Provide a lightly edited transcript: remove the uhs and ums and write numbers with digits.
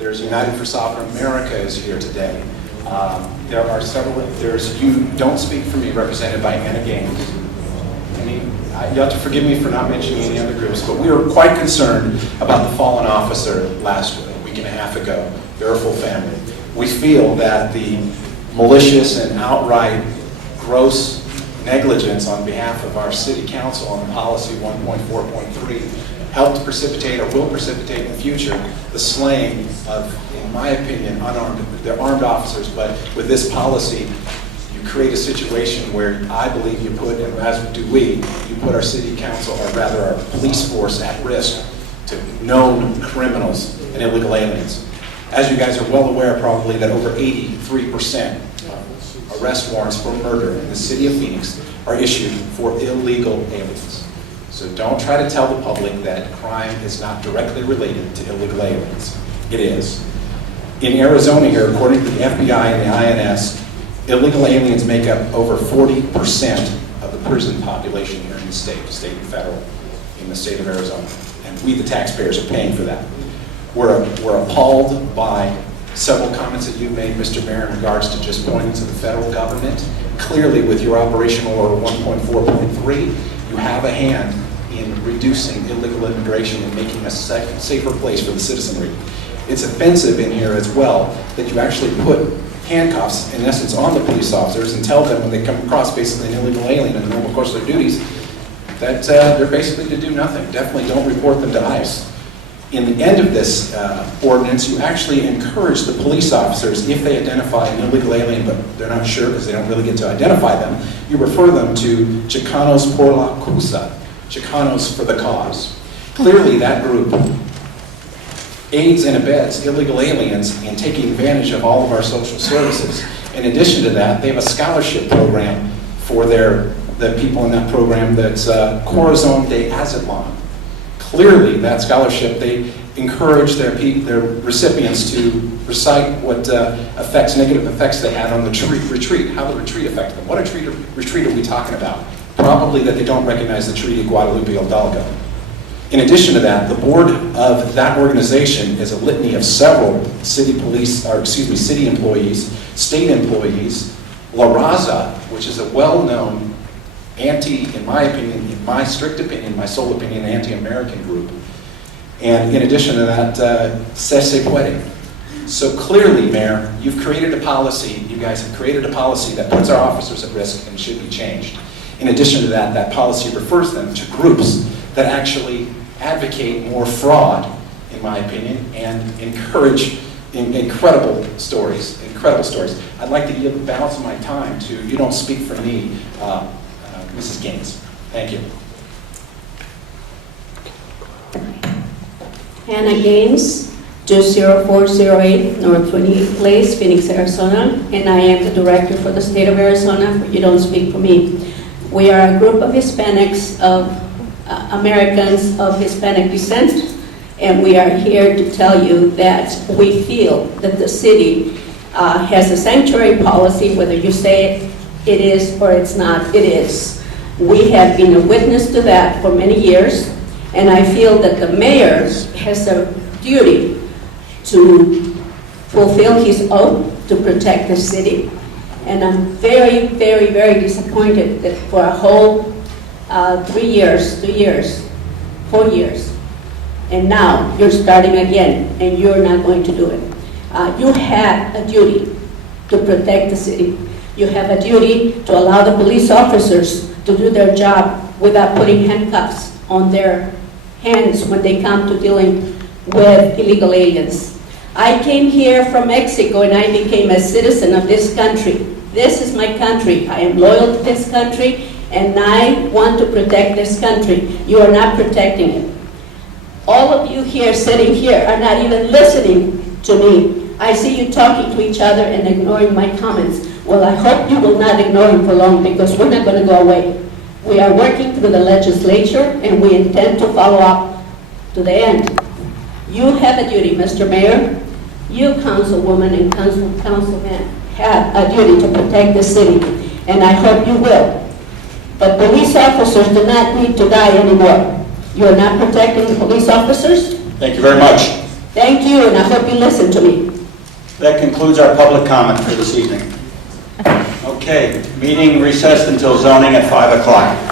There's United for Sovereign America is here today. There are several, there's You Don't Speak for Me, represented by Anna Gaines. You have to forgive me for not mentioning any other groups, but we were quite concerned about the fallen officer last week and a half ago, their full family. We feel that the malicious and outright gross negligence on behalf of our city council on policy 1.4.3 helped precipitate or will precipitate in the future the slaying of, in my opinion, they're armed officers, but with this policy, you create a situation where I believe you put, and as do we, you put our city council, or rather our police force, at risk to known criminals and illegal aliens. As you guys are well aware probably that over 83% of arrest warrants for murder in the city of Phoenix are issued for illegal aliens. So don't try to tell the public that crime is not directly related to illegal aliens. It is. In Arizona here, according to the FBI and the INS, illegal aliens make up over 40% of the prison population here in the state and federal, in the state of Arizona. And we, the taxpayers, are paying for that. We're appalled by several comments that you've made, Mr. Mayor, in regards to just pointing to the federal government. Clearly, with your operational order 1.4.3, you have a hand in reducing illegal immigration and making a safer place for the citizenry. It's offensive in here as well that you actually put handcuffs, in essence, on the police officers and tell them when they come across basically an illegal alien in the normal course of their duties that they're basically to do nothing. Definitely don't report them to ICE. In the end of this ordinance, you actually encourage the police officers, if they identify an illegal alien, but they're not sure because they don't really get to identify them, you refer them to Chicanos por la Causa, Chicanos for the cause. Clearly, that group aids and abets illegal aliens in taking advantage of all of our social services. In addition to that, they have a scholarship program for the people in that program that's Corazon de Aztlan. Clearly, that scholarship, they encourage their recipients to recite what negative effects they had on the retreat, how the retreat affected them. What retreat are we talking about? Probably that they don't recognize the Treaty of Guadalupe Hidalgo. In addition to that, the board of that organization is a litany of several city employees, state employees, La Raza, which is a well-known in my opinion, in my strict opinion, my sole opinion, anti-American group. And in addition to that, Se Puede. So clearly, Mayor, you've created a policy, you guys have created a policy that puts our officers at risk and should be changed. In addition to that, that policy refers them to groups that actually advocate more fraud, in my opinion, and encourage incredible stories. I'd like to give the balance of my time to You Don't Speak for Me, Mrs. Gaines. Thank you. Hannah Gaines, 20408 North 28th Place, Phoenix, Arizona, and I am the director for the state of Arizona for You Don't Speak for Me. We are a group of Hispanics, Americans of Hispanic descent, and we are here to tell you that we feel that the city has a sanctuary policy, whether you say it is or it's not, it is. We have been a witness to that for many years, and I feel that the mayor has a duty to fulfill his oath to protect the city. And I'm very, very, very disappointed that for a whole 3 years, 2 years, 4 years, and now you're starting again, and you're not going to do it. You have a duty to protect the city. You have a duty to allow the police officers to do their job without putting handcuffs on their hands when they come to dealing with illegal aliens. I came here from Mexico and I became a citizen of this country. This is my country. I am loyal to this country and I want to protect this country. You are not protecting it. All of you here sitting here are not even listening to me. I see you talking to each other and ignoring my comments. Well, I hope you will not ignore them for long because we're not going to go away. We are working through the legislature and we intend to follow up to the end. You have a duty, Mr. Mayor. You, councilwoman and councilman, have a duty to protect the city, and I hope you will. But police officers do not need to die anymore. You are not protecting the police officers? Thank you very much. Thank you, and I hope you listen to me. That concludes our public comment for this evening. Okay, meeting recessed until zoning at 5 o'clock.